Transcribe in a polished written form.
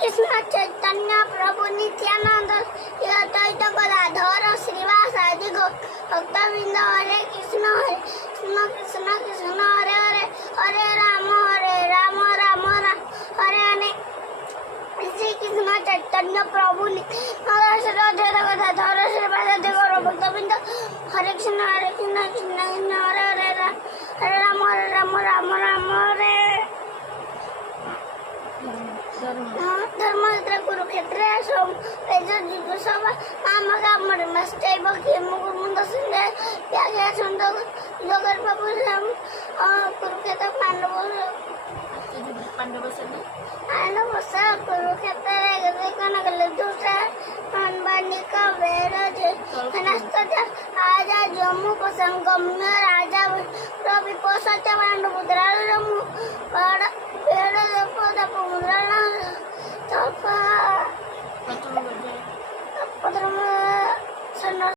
कृष्ण चैतन्य प्रभु नित्यानंद अद्वैत गदाधर श्रीवासादि भक्तवृंद हरे कृष्ण कृष्ण कृष्ण हरे हरे हरे राम राम राम हरे हरे श्री कृष्ण चैतन्य प्रभु नित्यानंद गदाधर श्रीवासादि भक्तवृंद हरे कृष्ण कृष्ण कृष्ण हरे हरे हरे राम राम राम हरे धर्मत्र कुरुक्षेत्र युद्ध सभा काम कामरे मस्तैव मुकुंद सिंह त्यागे सुंदर जगर बाबू कुरुक्षेत्र पांडव से कुरुक्षेत्र कनक दूसरा का वेरज आजा जम्मू संगम्य राजा रवि पोषा पांडव मुद्रा जम्मू पेड़ मुद्रा